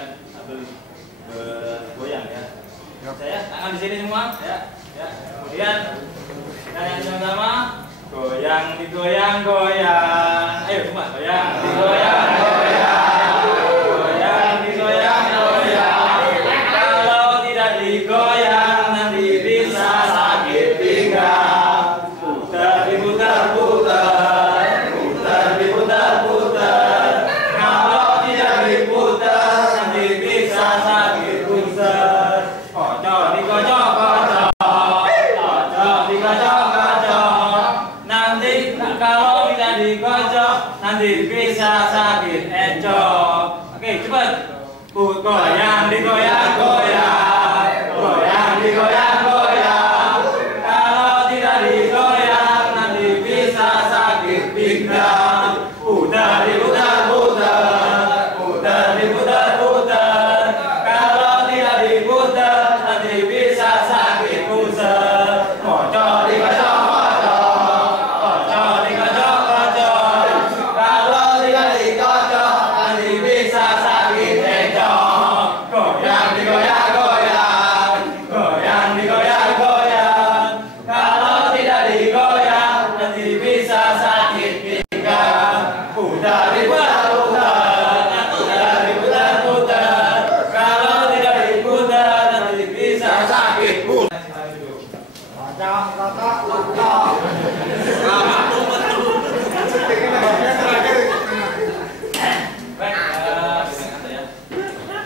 kemudian sambil bergoyang ya. Saya tangan di sini semua ya. Kemudian kita yang sama-sama goyang digoyang goyang. Ayo semua goyang digoyang goyang. Goyang digoyang goyang. Kalau tidak digoyang nanti bisa sakit pinggang. Putar diputar putar, putar diputar putar. Kalau tidak diputar nanti bisa sakit pusat. Kocok dikocok kocok, kocok dikocok kocok. Nanti kalau tidak dikocok nanti bisa sakit encok. Oke cepat. Goyang digoyang goyang, goyang digoyang goyang. Kalau tidak digoyang nanti bisa sakit pinggang. Putar diputar putar, putar diputar putar. Kalau tidak diputar nanti bisa sakit pusat. Kocok dikocok kocok, kocok dikocok kocok. Kalau tidak dikocok nanti bisa sakit encok. Goyang digoyang goyang, goyang digoyang goyang. Kalau tidak digoyang nanti bisa sakit pinggang. Putar diputar putar, putar diputar putar. Kalau tidak diputar nanti bisa sakit pusat.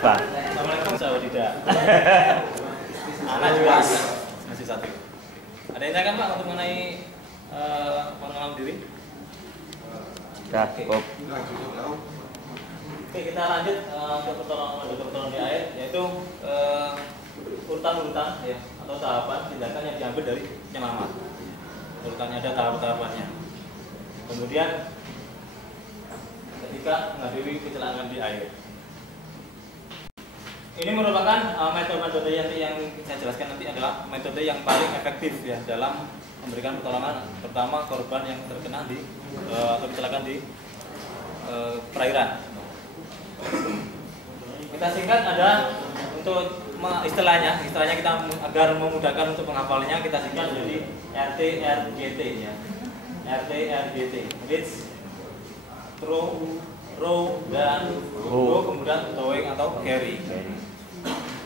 Pak. Assalamualaikum sahabat tidak. Anak juga masih satu. Ada yang tanyakan Pak untuk mengenai pengenalan diri? Sudah cukup. Oke, kita lanjut untuk pertolongan di air, yaitu urutan-urutan ya atau tahapan tindakan yang diambil dari penyelamat. Urutannya ada tahap-tahapannya. Kemudian ketika menghadapi kecelakaan di air. Ini merupakan metode yang saya jelaskan nanti adalah metode yang paling efektif ya dalam memberikan pertolongan pertama korban yang terkena di atau kecelakaan di perairan. Kita singkat ada untuk istilahnya kita agar memudahkan untuk menghafalnya kita singkat jadi RTRGT ya. RTRGT. Reach, throw, row dan go, kemudian towing atau carry.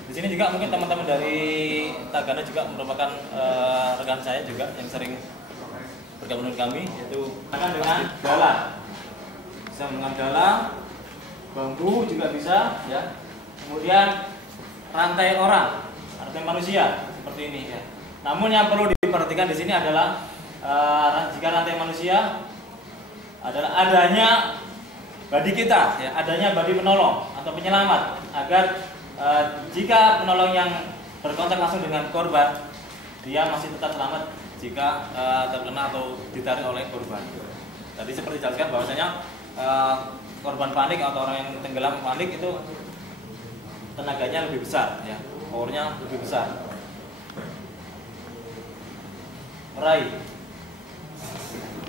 Di sini juga mungkin teman-teman dari Tagana juga merupakan rekan saya juga yang sering bergabung dengan kami, yaitu akan dengan galang. Bisa dengan galang, bambu juga bisa ya. Kemudian rantai orang, rantai manusia seperti ini ya. Namun yang perlu diperhatikan di sini adalah jika rantai manusia adalah adanya badi kita ya, adanya badi penolong atau penyelamat agar jika penolong yang berkontak langsung dengan korban dia masih tetap selamat jika terkena atau ditarik oleh korban. Tadi seperti dijelaskan bahwasanya korban panik atau orang yang tenggelam panik itu tenaganya lebih besar ya, powernya lebih besar. Meraih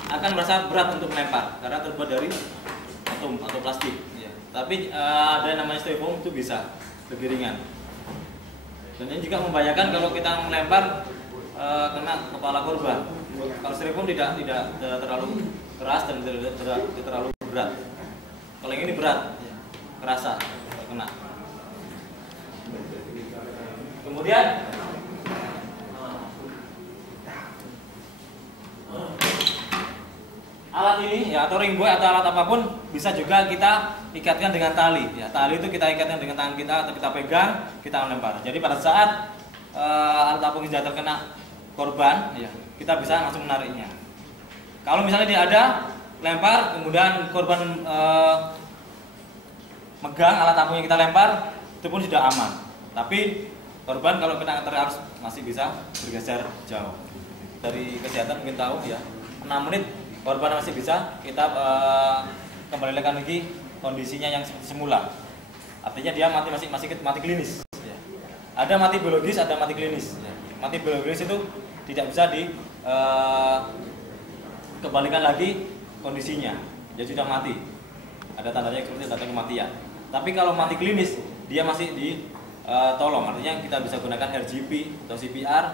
akan merasa berat untuk melempar karena terbuat dari atom atau plastik ya. Tapi ada yang namanya styrofoam itu bisa lebih ringan. Dan ini juga membahayakan kalau kita melempar kena kepala korban. Kalau styrofoam tidak terlalu keras dan tidak terlalu berat. Kalau yang ini berat, ya, kerasa kena. Kemudian alat ini ya, atau ring buoy atau alat apapun bisa juga kita ikatkan dengan tali ya. Tali itu kita ikatkan dengan tangan kita atau kita pegang, kita melempar. Jadi pada saat alat apapun sudah terkena korban ya, kita bisa langsung menariknya. Kalau misalnya dia ada lempar kemudian korban megang alat apapun yang kita lempar, itu pun sudah aman. Tapi korban kalau kena harus masih bisa bergeser jauh. Dari kesehatan mungkin tahu ya, 6 menit korban masih bisa kita kembalikan lagi kondisinya yang seperti semula. Artinya dia masih mati klinis. Ya. Ada mati biologis, ada mati klinis. Ya. Mati biologis itu tidak bisa kembalikan lagi kondisinya. Dia sudah mati. Ada tandanya seperti tanda kematian. Tapi kalau mati klinis dia masih ditolong, artinya kita bisa gunakan RGP atau CPR.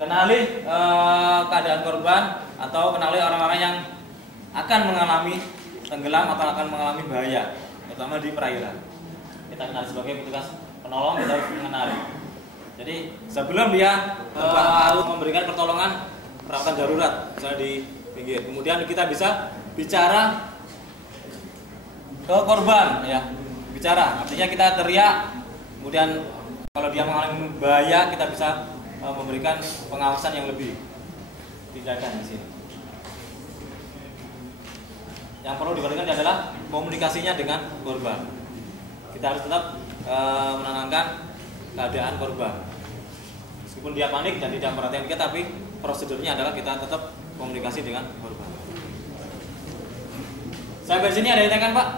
Kenali keadaan korban atau kenali orang-orang yang akan mengalami tenggelam atau akan mengalami bahaya, terutama di perairan. Kita kenal sebagai petugas penolong, kita harus mengenali. Jadi sebelum dia harus memberikan pertolongan perawatan darurat, misalnya di pinggir, kemudian kita bisa bicara ke korban, ya, bicara. Artinya kita teriak, kemudian kalau dia mengalami bahaya, kita bisa memberikan pengawasan yang lebih, tindakan di sini. Yang perlu diperhatikan adalah komunikasinya dengan korban. Kita harus tetap menenangkan keadaan korban. Meskipun dia panik dan tidak perhatian kita, tapi prosedurnya adalah kita tetap komunikasi dengan korban. Sampai sini ada yang tanyakan, Pak?